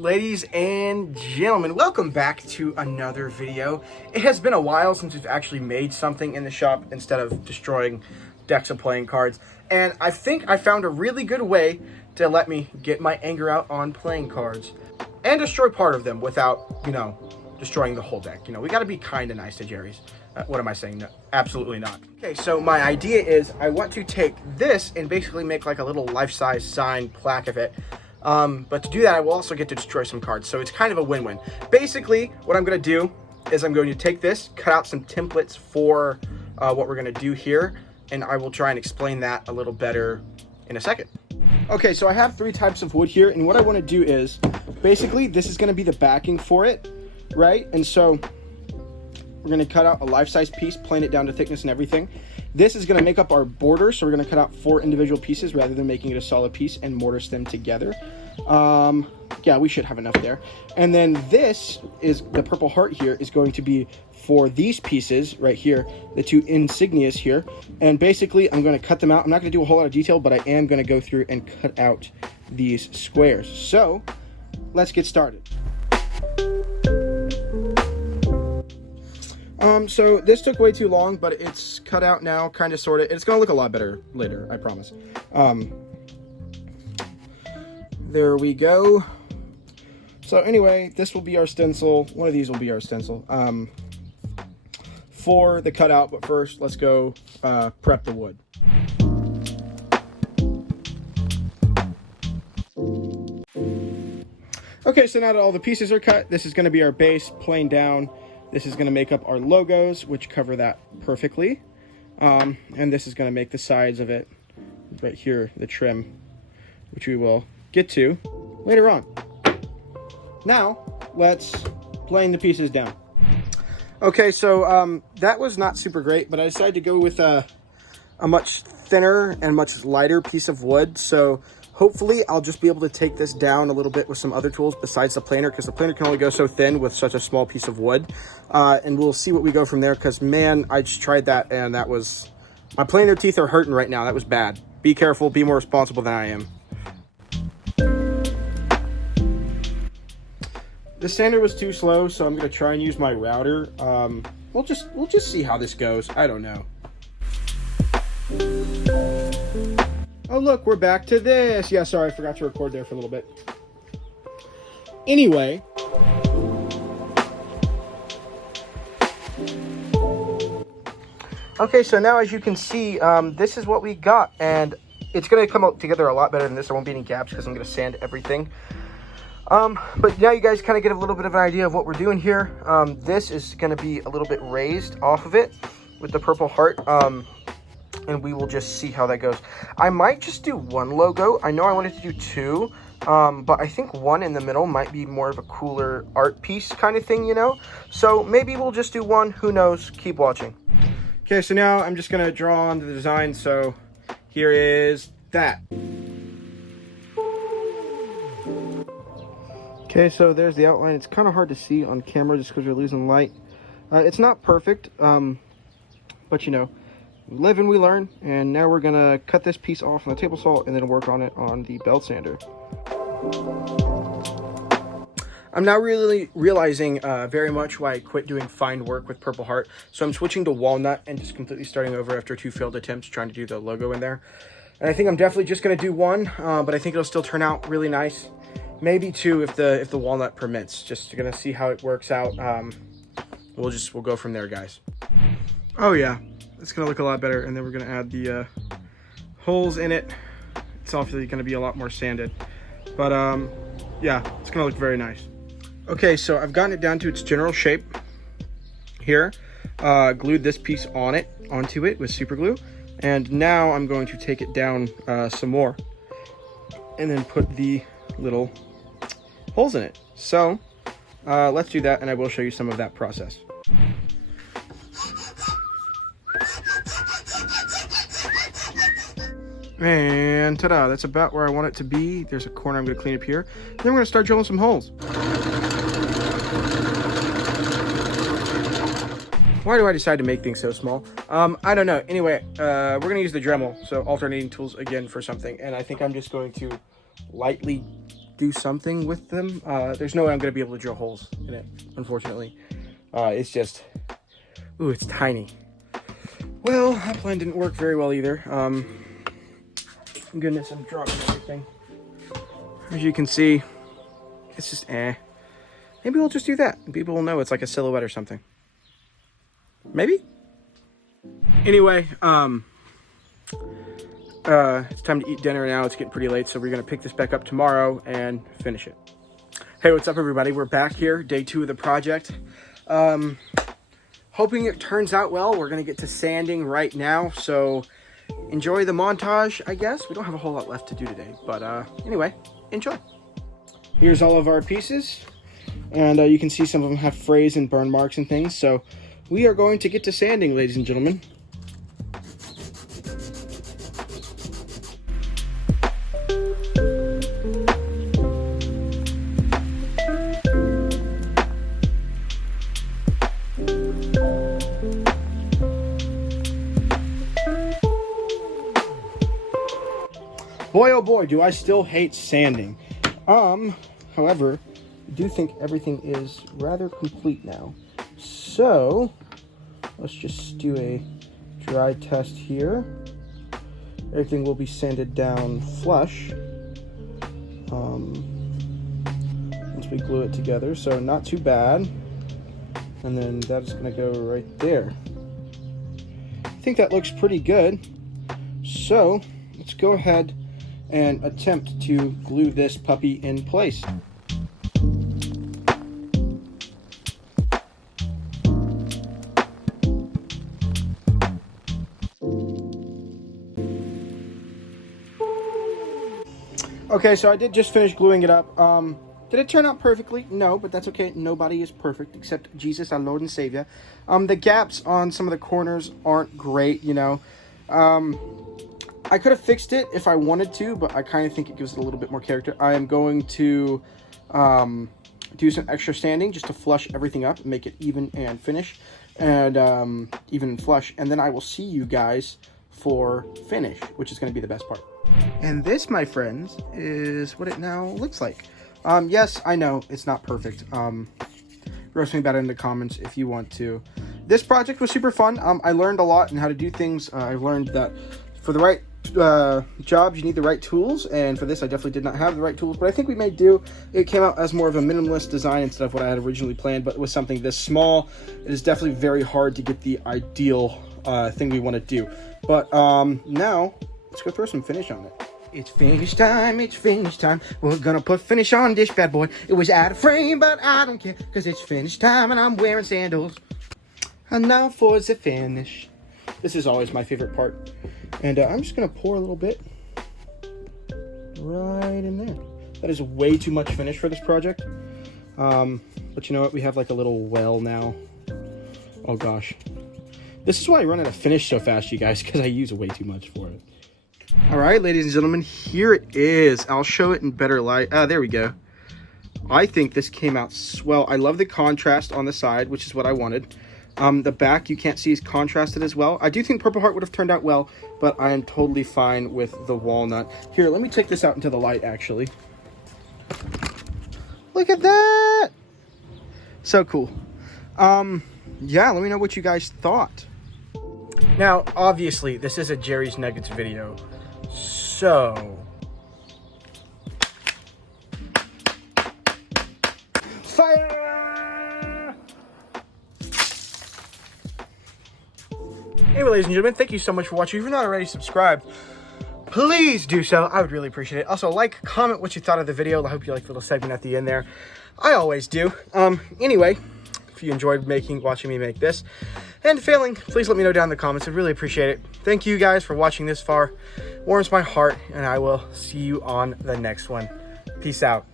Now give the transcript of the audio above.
Ladies and gentlemen, welcome back to another video. It has been a while since we've actually made something in the shop instead of destroying decks of playing cards. And I think I found a really good way to let me get my anger out on playing cards and destroy part of them without, destroying the whole deck. We got to be kind of nice to Jerry's. What am I saying? No, absolutely not. Okay, so my idea is I want to take this and basically make like a little life-size signed plaque of it. But to do that, I will also get to destroy some cards. So it's kind of a win-win. Basically, what I'm going to do is I'm going to take this, cut out some templates for what we're going to do here, and I will try and explain that a little better in a second. Okay, so I have 3 types of wood here, and what I want to do is, basically, this is going to be the backing for it, right? And so we're going to cut out a life-size piece, plane it down to thickness and everything. This is going to make up our border, so we're going to cut out 4 individual pieces rather than making it a solid piece and mortise them together. Yeah, we should have enough there. And then this is, the purple heart here, is going to be for these pieces right here, the 2 insignias here. And basically, I'm going to cut them out. I'm not going to do a whole lot of detail, but I am going to go through and cut out these squares. So, let's get started. So this took way too long, but it's cut out now, kind of, sort of. It's going to look a lot better later, I promise. There we go. So anyway, this will be our stencil. One of these will be our stencil for the cutout, but first, let's go prep the wood. Okay, so now that all the pieces are cut, this is going to be our base, plain down. This is going to make up our logos, which cover that perfectly. And this is going to make the sides of it right here, the trim, which we will get to later on. Now, let's plane the pieces down. Okay, so that was not super great, but I decided to go with a much thinner and much lighter piece of wood. So hopefully I'll just be able to take this down a little bit with some other tools besides the planer, because the planer can only go so thin with such a small piece of wood. And we'll see what we go from there, because man, I just tried that and that was, my planer teeth are hurting right now. That was bad. Be careful, be more responsible than I am. The sander was too slow, so I'm gonna try and use my router. We'll just see how this goes. I don't know. Oh look, we're back to this. Yeah, sorry, I forgot to record there for a little bit. Anyway. Okay, so now as you can see, this is what we got, and it's going to come out together a lot better than this. There won't be any gaps because I'm going to sand everything. But now you guys kind of get a little bit of an idea of what we're doing here. This is going to be a little bit raised off of it with the purple heart. And we will just see how that goes. I might just do 1 logo. I know I wanted to do 2, but I think 1 in the middle might be more of a cooler art piece kind of thing, So maybe we'll just do 1. Who knows? Keep watching. Okay, so now I'm just going to draw on the design. So here is that. Okay, so there's the outline. It's kind of hard to see on camera just because we're losing light. It's not perfect, but we live and we learn, and now we're gonna cut this piece off on the table saw and then work on it on the belt sander. I'm now really realizing very much why I quit doing fine work with Purple Heart. So I'm switching to walnut and just completely starting over after 2 failed attempts trying to do the logo in there. And I think I'm definitely just gonna do 1, but I think it'll still turn out really nice. Maybe 2 if the walnut permits. Just gonna see how it works out. We'll go from there, guys. Oh yeah. It's going to look a lot better, and then we're going to add the holes in it. It's obviously going to be a lot more sanded, but yeah, it's going to look very nice. Okay, so I've gotten it down to its general shape here. Glued this piece onto it with super glue, and now I'm going to take it down some more and then put the little holes in it. So let's do that, and I will show you some of that process. And ta-da, that's about where I want it to be. There's a corner I'm going to clean up here. Then we're going to start drilling some holes. Why do I decide to make things so small? I don't know. Anyway, we're going to use the Dremel, so alternating tools again for something. And I think I'm just going to lightly do something with them. There's no way I'm going to be able to drill holes in it, unfortunately. It's just, ooh, it's tiny. Well, that plan didn't work very well either. Goodness, I'm dropping everything. As you can see, it's just Maybe we'll just do that. People will know it's like a silhouette or something. Maybe? Anyway, it's time to eat dinner now. It's getting pretty late, so we're gonna pick this back up tomorrow and finish it. Hey, what's up everybody? We're back here, day 2 of the project. Hoping it turns out well. We're gonna get to sanding right now, so enjoy the montage, I guess. We don't have a whole lot left to do today, but anyway, enjoy. Here's all of our pieces, and you can see some of them have frays and burn marks and things, so we are going to get to sanding, ladies and gentlemen. Boy, oh boy, do I still hate sanding. However, I do think everything is rather complete now. So, let's just do a dry test here. Everything will be sanded down flush once we glue it together, so not too bad. And then that's gonna go right there. I think that looks pretty good. So, let's go ahead and attempt to glue this puppy in place. Okay, so I did just finish gluing it up. Did it turn out perfectly? No, but that's okay. Nobody is perfect except Jesus, our Lord and Savior. The gaps on some of the corners aren't great, you know. I could have fixed it if I wanted to, but I kind of think it gives it a little bit more character. I am going to do some extra sanding just to flush everything up, make it even and finish, and even and flush. And then I will see you guys for finish, which is going to be the best part. And this, my friends, is what it now looks like. Yes, I know it's not perfect. Roast me about it in the comments if you want to. This project was super fun. I learned a lot in how to do things. I learned that for the right jobs you need the right tools, and for this I definitely did not have the right tools, but I think we may do. It came out as more of a minimalist design instead of what I had originally planned, but with something this small it is definitely very hard to get the ideal thing we want to do. But now let's go throw some finish on it. It's finish time, it's finish time. We're gonna put finish on this bad boy. It was out of frame, but I don't care, cause it's finish time and I'm wearing sandals. And now for the finish. This is always my favorite part. And I'm just gonna pour a little bit right in there. That is way too much finish for this project. But you know what? We have like a little well now. Oh gosh. This is why I run out of finish so fast, you guys, because I use way too much for it. All right, ladies and gentlemen, here it is. I'll show it in better light. There we go. I think this came out swell. I love the contrast on the side, which is what I wanted. The back, you can't see, is contrasted as well. I do think Purple Heart would have turned out well, but I am totally fine with the walnut. Here, let me take this out into the light, actually. Look at that! So cool. Yeah, let me know what you guys thought. Now, obviously, this is a Jerry's Nuggets video, so... Fire! Anyway, ladies and gentlemen, thank you so much for watching. If you're not already subscribed, please do so. I would really appreciate it. Also, like, comment what you thought of the video. I hope you liked the little segment at the end there. I always do. Anyway, if you enjoyed watching me make this, and failing, please let me know down in the comments. I'd really appreciate it. Thank you guys for watching this far. Warms my heart, and I will see you on the next one. Peace out.